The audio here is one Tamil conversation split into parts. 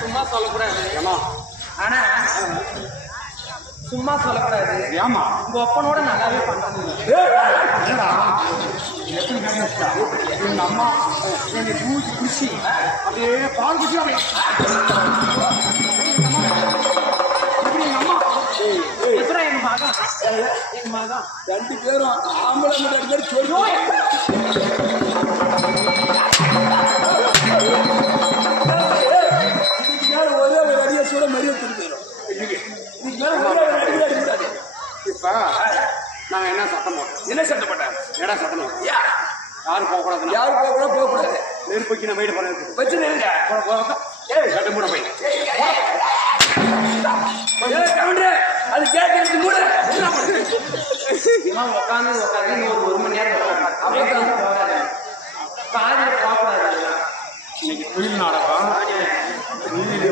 சும்மா சொல்லக்கூடாது. ஆனா சும்மா சொல்லக்கூடாது. ஏமா உங்க அப்பனோட நல்லாவே பண்றது. எங்க அம்மா எங்க பூச்சி குச்சி அப்படியே பால் குச்சி அப்படி எங்க அம்மா எப்புறம் எங்க மகன் 2 பேரும் ஆம்பளை 2 பேரும் சொல்லுவோம். ஒரே ஒரு அடியை சூட மரியாதை திருப்பிடும். இப்ப நாங்க என்ன சத்தம் போட்டோம்? என்ன சத்தம் போட்டேன்? ஏடா சத்தம் போட்டோம்? யாரும் போகக்கூடாது. யாரும் போகக்கூடாது. நெருப்புக்கு நான் வெயிட் பண்ண வச்சு நெருங்க. சட்டம் மூட போய் அது கேட்கறது மூட உட்காந்து ஒரு மணி நேரம் காதில் போகக்கூடாது. இன்னைக்கு தொழில் நாடகம் நீதியில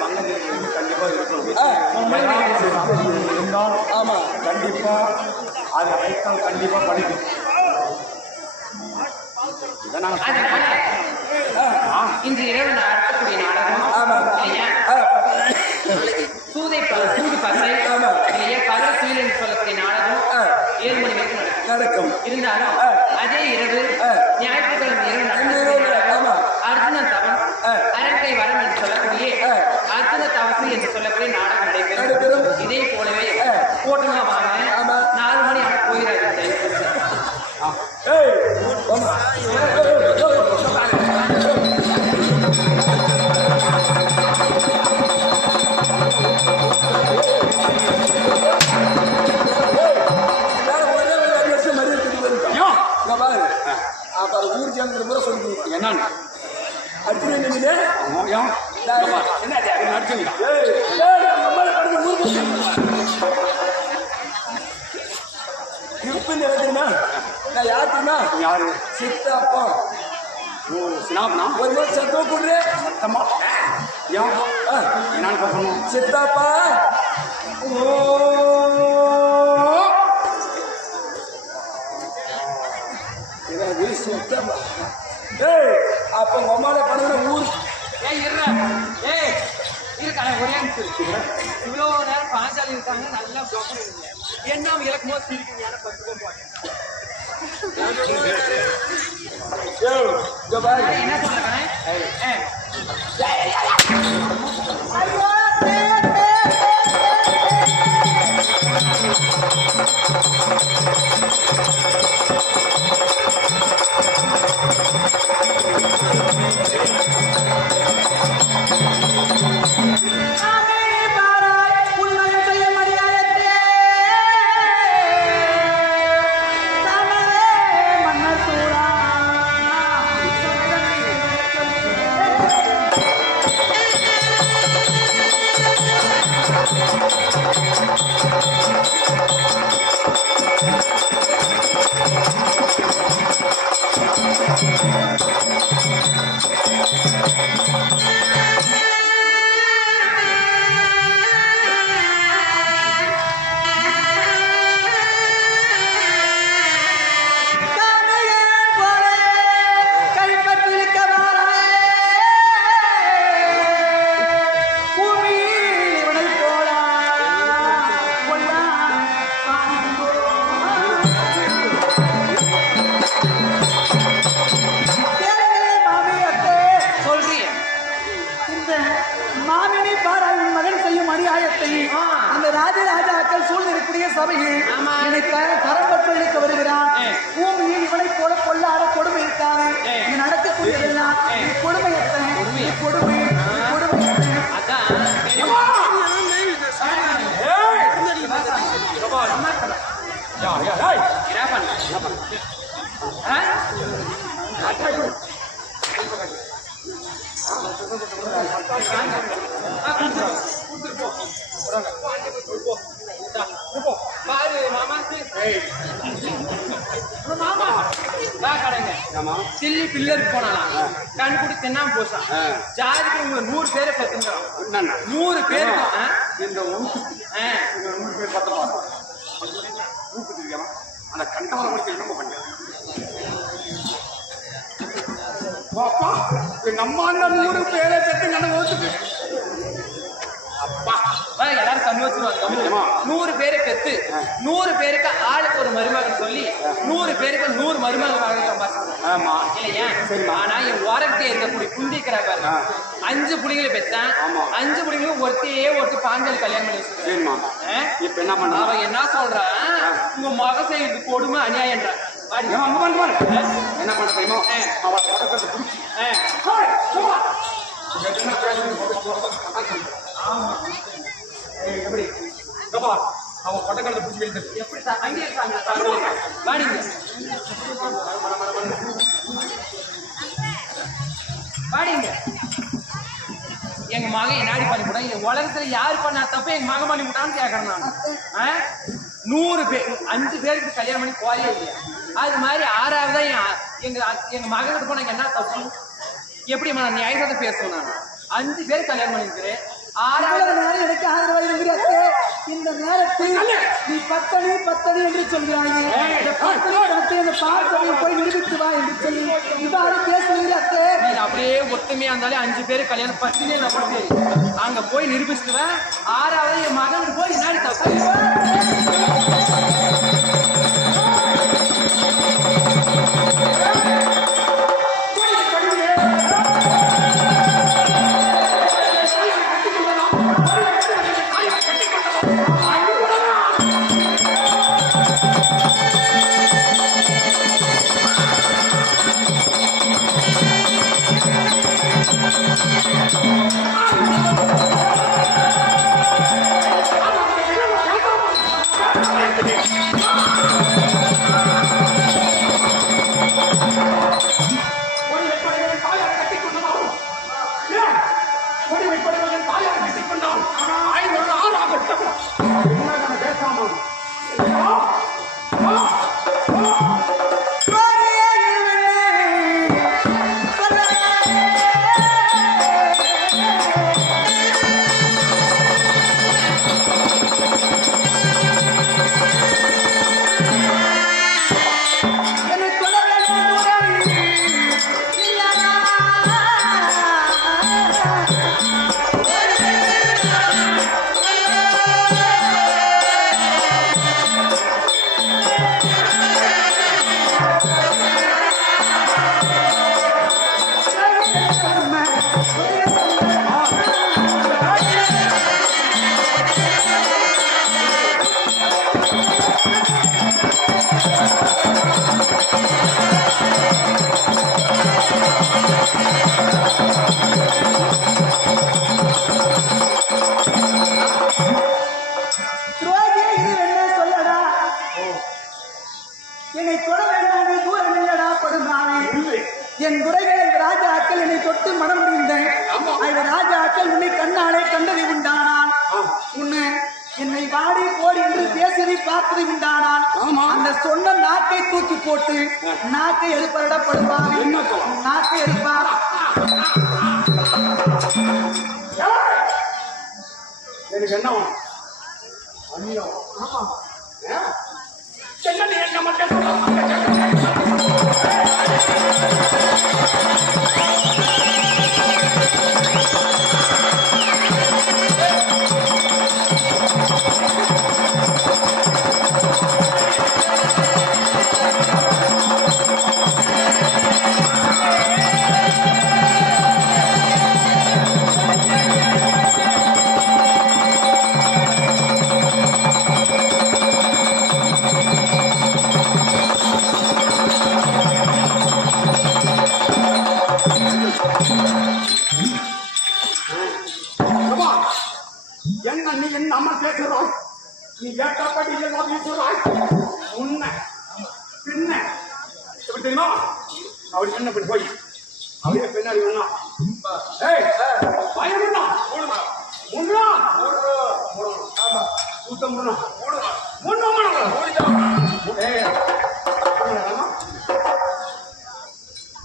பங்கத்தில் கண்டிப்பா இருக்கணும். இருந்தாலும் ஆமா கண்டிப்பா அது அழைத்தால் கண்டிப்பா படிக்கும். இன்று இரவு நடத்தக்கூடிய நாடகம் சூது பகை பகல் சீல் என்று சொல்லக்கூடிய நாடகம் 7 மணி வரைக்கும் நடக்கும். இருந்தாலும் அதே இரவு ஞாயிற்றுக்கிழமை இரவு அர்ஜுன தவம் அரங்கை வரம் என்று சொல்லக்கூடிய அர்ஜுன தவசு என்று சொல்லக்கூடிய நாடகம் நடைபெறும். இதே போலவே போட்டுமா வாங்க 4 மணி ஆன போயிடாது. ஊர் ஜனங்கள் கூட சொல்லி என்னன்னு அர்ஜுன் நான் யாருக்குமா யாரு சித்தாப்பா சினாப்னா ஒரு மாதிரி சத்தம் கொடுறேன். சத்தமா என்னன்னு சொல்லணும்? சித்தாப்பா சித்தப்பா அப்ப உமால பண்ணுற ஊர் ஒரே இவ்வளோ நேரம் பாஞ்சாலி இருக்காங்க. நல்லா என்ன இலக்கு போது இருக்கீங்க. 10 பேர் என்ன சொல்றேன்? சபையில் என்னை கரம் பற்ற இழுக்க வருகிறான். பூமியில் இவனைப் போல கொள்ளாத கொடுமை இருக்காது. இங்க நடக்கக்கூடியதெல்லாம் கொடுமையத்தை கொடுமை தில்லி பில்லருக்கு போனாலாம் கண் குடி தென்னாம போச்சான். ஜாதிக்கு 100 பேரை பெற்றுங்கிறான். 100 பேருக்கும் அந்த கண்டவரை என்ன பண்ண எங்க அம்மா அந்த 100 பேரை பெற்று கண்ட ஓட்டுக்கு எல்லாரும் கண்ணு வச்சிருவாங்க. 100 பேரை பெத்து 100 பேருக்கு ஆளுக்கு ஒரு மருமகன் சொல்லி 100 பேருக்கு 100 மருமகன் சம்பாதிச்சாங்க இல்லையா? ஆனா என் ஓரத்தை இருக்கக்கூடிய புந்திக்கிறாங்க 5 புடிகளை பெற்றான். 5 புடிகளும் ஒருத்தி பாஞ்சல் கல்யாணம் பண்ணி வச்சிருக்கான். இப்ப என்ன பண்ண அவன் என்ன சொல்றான்? உங்க மக செய்யறது கொடுமை அநியாயம்ன்ற என்ன பண்ண தெரியுமா? எப்படி அவன் பட்டக்காலத்தை பிடிச்சி எழுது எப்படி அங்கே வாடிங்க வாடிங்க. எங்க மகன் நாடி பண்ணி கூட உலகத்துல யாரு பண்ணா தப்ப எங்க மகன் பண்ணி விட்டான்னு கேட்கறேன் நான். 100 பேர் 5 பேருக்கு கல்யாணம் பண்ணி போயே இல்லையா? அது மாதிரி 6ஆவதா எங்க மகன்கிட்ட போன என்ன தப்பு? எப்படி நான் நியாயத்தை பேசுவேன்? நான் 5 பேர் கல்யாணம் பண்ணிருக்கிறேன். 6ஆவது நேரம் எனக்கு ஆதரவாக இருக்கிறது. இந்த நேரத்தில் நீ பத்தனி என்று சொல்கிறாங்க. போய் நிரூபித்து வா என்று சொல்லி இவ்வாறு பேசுகிறீங்க. நீ அப்படியே ஒத்துமையா இருந்தாலே 5 பேர் கல்யாணம் பத்தினே பண்ணி அங்க போய் நிரூபிச்சுடுவேன். 6ஆவது என் மகனுக்கு போய் என்னாடி தப்பு? என்னை தொட வேண்டாம், தூரம் இல்லடா படுமாவே. என் குறைகளை ராஜாக்கள் என்னை தொட்டு மனம் முடிந்தேன். ராஜாக்கள் உன்னை கண்ணாலே கண்டதை உண்டானான். உன்னை என்னை வாடி போடி என்று பேசுவதை பார்த்ததை உண்டானான். அந்த சொன்ன நாக்கை தூக்கி போட்டு நாக்கை எடுப்படப்படுவார். நாக்கை எடுப்பார். எனக்கு என்ன அந்நியம் ஆமா என்ன மட்டும் என்ன நீ என்ன அம்மா பேசுறோம் நீ ஏற்காப்படி எல்லாம் பேசுறாய் உன்ன பின்ன எப்படி தெரியுமா அப்படி என்ன இப்படி போய் அப்படியே பின்னாடி ஒண்ணா ஏய் பயம் என்ன முன்னா ஆமா கூட்டம் முன்னா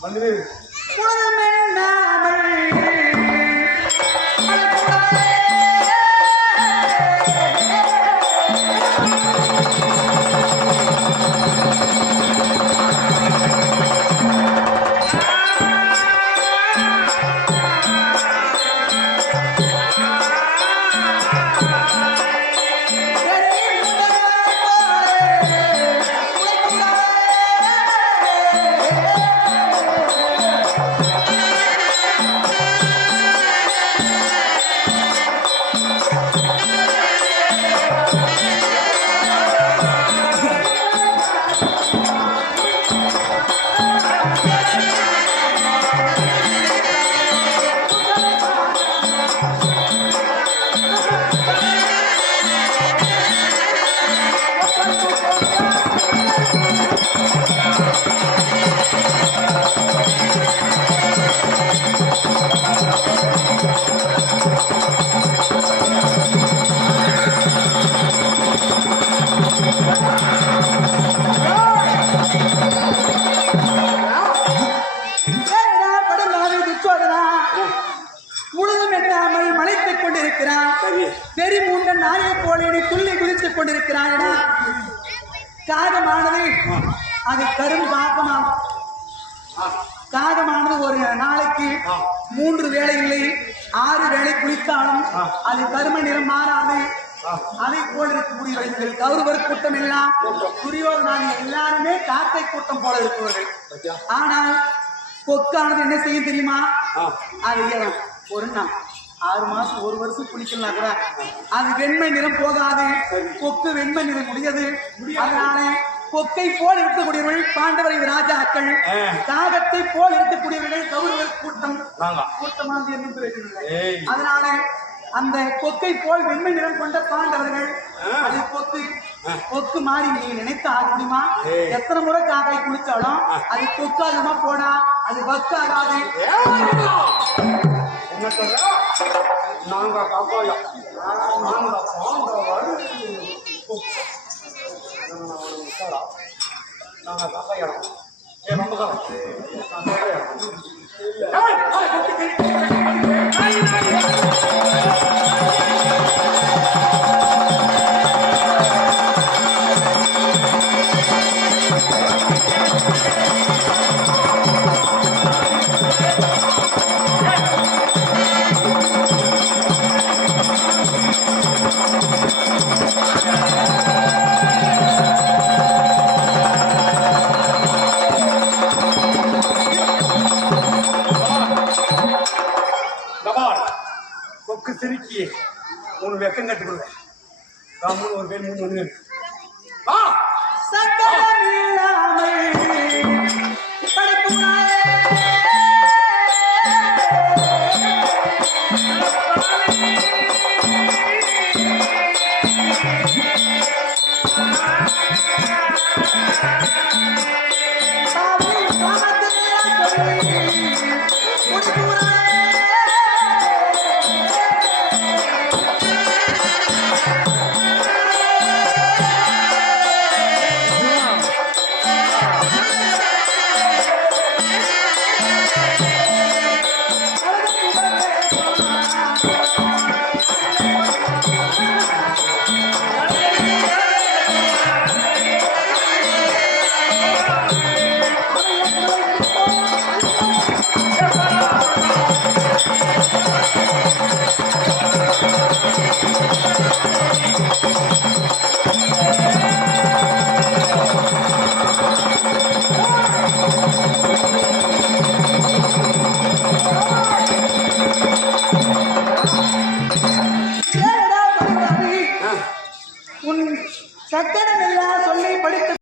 வந்து காகமானது அது கரும் காகமாகும். காகமானது ஒரு நாளைக்கு 3 வேளை இல்லை 6 வேளை குளித்தாலும் அது கரும நிறம் மாறாது. அதை போல் இருக்கக்கூடியவர்கள் கௌரவர் கூட்டம் எல்லாம் துரியோதனன் எல்லாருமே காக்கை கூட்டம் போல இருப்பவர்கள். ஆனால் கொக்கானது என்ன செய்ய தெரியுமா? அது ஒரு நாள் 6 மாசம் 1 வருஷம் குளிக்கலாம் கூட அது வெண்மை நிறம் போகாது. கொக்கு வெண்மை நிறம் முடியாது. அதனால கொக்கை போல் இருக்கக்கூடியவர்கள் பாண்டவரை ராஜாக்கள், காகத்தை போல் இருக்கக்கூடியவர்கள் கௌரவர் கூட்டம் கூட்டமாக இருந்து வைக்கிறார்கள். அதனால அந்த கொக்கை போல் வெண்மை நிறம் கொண்ட பாண்டவர்கள் அது கொக்கு மாறி நீங்க நினைத்து ஆக முடியுமா? எத்தனை முறை காக்கை குளிச்சாலும் அது கொக்காகமா போனா அது வக்காகாது. நாங்க காப்பாயா நாங்க காப்பாயா கொக்கு சிரிக்கி 3 வெக்கம் கட்டு கொடுங்க. ராமன் ஒரு பேர் 3 ஒண்ணு சங்கடம் இல்லாமல்